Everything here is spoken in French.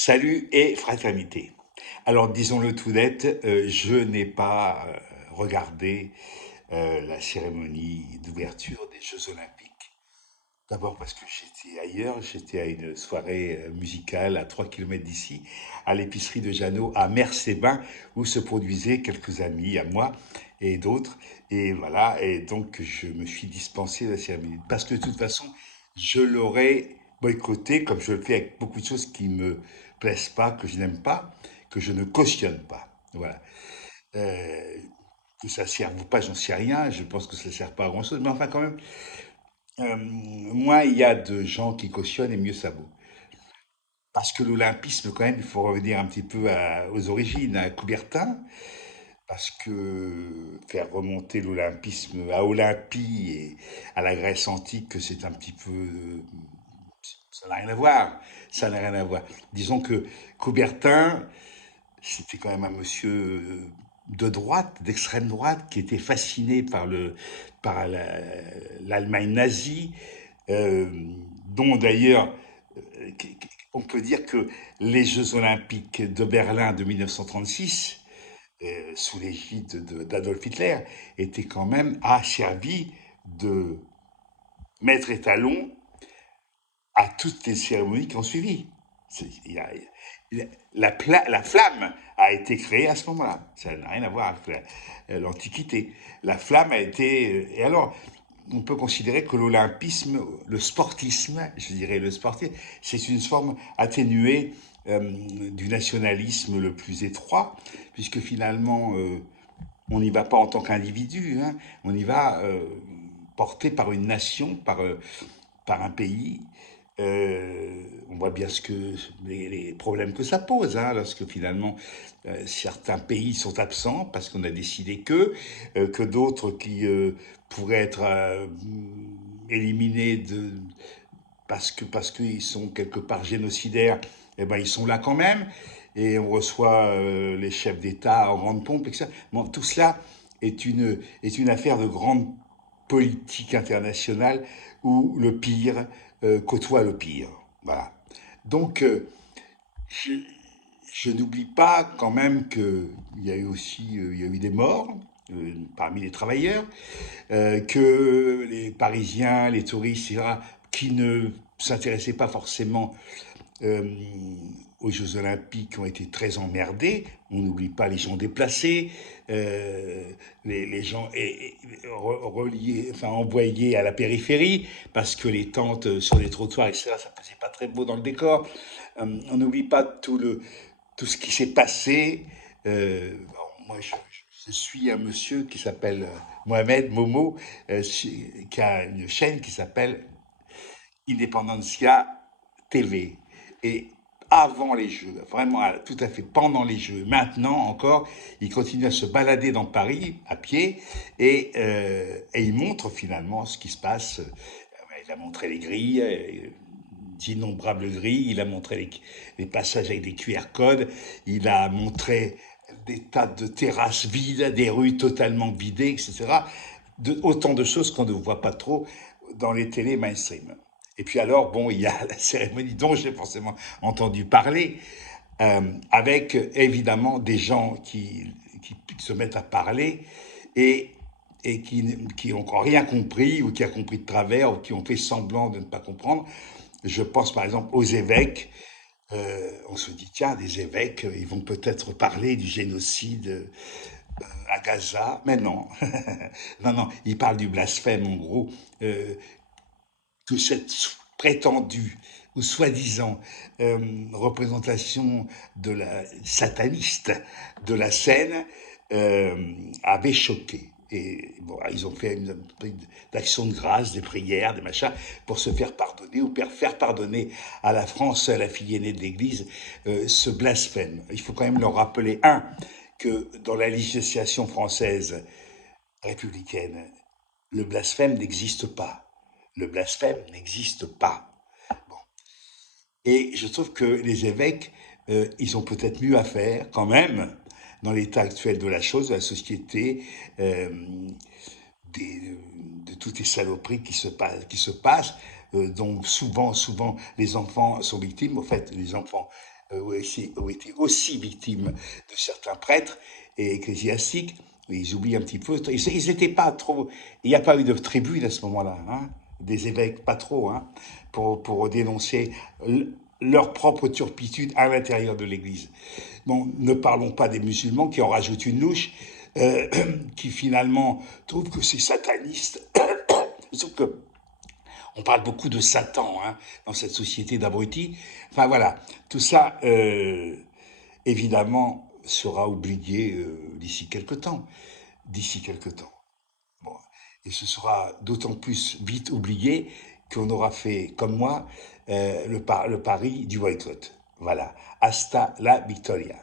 Salut et fraternité. Alors disons-le tout net, je n'ai pas regardé la cérémonie d'ouverture des Jeux Olympiques. D'abord parce que j'étais ailleurs, j'étais à une soirée musicale à 3 kilomètres d'ici, à l'épicerie de Jeannot, à Mers-les-Bains, où se produisaient quelques amis à moi et d'autres. Et voilà, et donc je me suis dispensé de la cérémonie. Parce que de toute façon, je l'aurais boycotté, comme je le fais avec beaucoup de choses qui me plaisent pas, que je n'aime pas, que je ne cautionne pas. Voilà. Euh, que ça serve ou pas, j'en sais rien. Je pense que ça ne sert pas à grand-chose. Mais enfin, quand même, moins il y a de gens qui cautionnent et mieux ça vaut. Parce que l'olympisme, quand même, il faut revenir un petit peu aux origines, à Coubertin, parce que faire remonter l'olympisme à Olympie et à la Grèce antique, c'est un petit peu... ça n'a rien à voir. Ça n'a rien à voir. Disons que Coubertin, c'était quand même un monsieur de droite, d'extrême droite, qui était fasciné par l'Allemagne nazie, euh, dont d'ailleurs on peut dire que les Jeux Olympiques de Berlin de 1936, sous l'égide d'Adolf Hitler, étaient quand même servi de maître étalon à toutes les cérémonies qui ont suivi. Il y a, la flamme a été créée à ce moment-là. Ça n'a rien à voir avec l'Antiquité. La flamme a été... Et alors, on peut considérer que l'olympisme, le sportisme, je dirais le sportisme, c'est une forme atténuée du nationalisme le plus étroit, puisque finalement, on n'y va pas en tant qu'individu, hein, on y va porté par une nation, par un pays. On voit bien les problèmes que ça pose, hein, lorsque finalement certains pays sont absents parce qu'on a décidé que d'autres qui pourraient être éliminés parce qu'ils sont quelque part génocidaires, eh ben ils sont là quand même. Et on reçoit les chefs d'État en grande pompe, etc. Bon, tout cela est une affaire de grande politique internationale où le pire côtoie le pire. Voilà. Donc, je, je n'oublie pas quand même qu'il y a eu aussi il y a eu des morts parmi les travailleurs, que les Parisiens, les touristes, etc., qui ne s'intéressaient pas forcément euh, aux Jeux Olympiques ont été très emmerdés. On n'oublie pas les gens déplacés, les gens reliés, enfin envoyés à la périphérie parce que les tentes sur les trottoirs, etc., ça faisait pas très beau dans le décor. On n'oublie pas tout ce qui s'est passé. Moi, je suis un monsieur qui s'appelle Mohamed Momo, qui a une chaîne qui s'appelle Independencia TV. Et avant les Jeux, vraiment tout à fait pendant les Jeux, maintenant encore, il continue à se balader dans Paris à pied et il montre finalement ce qui se passe. Il a montré les grilles, d'innombrables grilles, il a montré les passages avec des QR codes, il a montré des tas de terrasses vides, des rues totalement vidées, etc. Autant de choses qu'on ne voit pas trop dans les télés mainstream. Et puis alors, bon, il y a la cérémonie dont j'ai forcément entendu parler, avec évidemment des gens qui se mettent à parler et, et qui ont encore rien compris ou qui ont compris de travers ou qui ont fait semblant de ne pas comprendre. Je pense par exemple aux évêques. On se dit, tiens, des évêques, ils vont peut-être parler du génocide à Gaza, mais non. Non, non, ils parlent du blasphème en gros, que cette prétendue ou soi-disant représentation de la sataniste de la scène avait choqué. Et bon, ils ont fait une action de grâce, des prières, des machins, pour se faire pardonner ou faire pardonner à la France, à la fille aînée de l'Église, ce blasphème. Il faut quand même leur rappeler, que dans la législation française républicaine, le blasphème n'existe pas. Le blasphème n'existe pas. Bon. Et je trouve que les évêques, ils ont peut-être mieux à faire quand même dans l'état actuel de la chose, de la société, euh, de toutes les saloperies qui se passent, dont souvent les enfants sont victimes. En fait, les enfants, ont été aussi victimes de certains prêtres et ecclésiastiques. Ils oublient un petit peu. Ils n'étaient pas trop. Il n'y a pas eu de tribune à ce moment-là, hein, des évêques, pas trop, hein, pour dénoncer leur propre turpitude à l'intérieur de l'Église. Bon, ne parlons pas des musulmans qui en rajoutent une louche, euh, qui finalement trouvent que c'est sataniste. Sauf que on parle beaucoup de Satan, hein, dans cette société d'abrutis. Enfin voilà, tout ça, évidemment, sera oublié d'ici quelque temps. D'ici quelque temps. Bon. Et ce sera d'autant plus vite oublié qu'on aura fait, comme moi, le pari du boycott. Voilà. Hasta la victoria.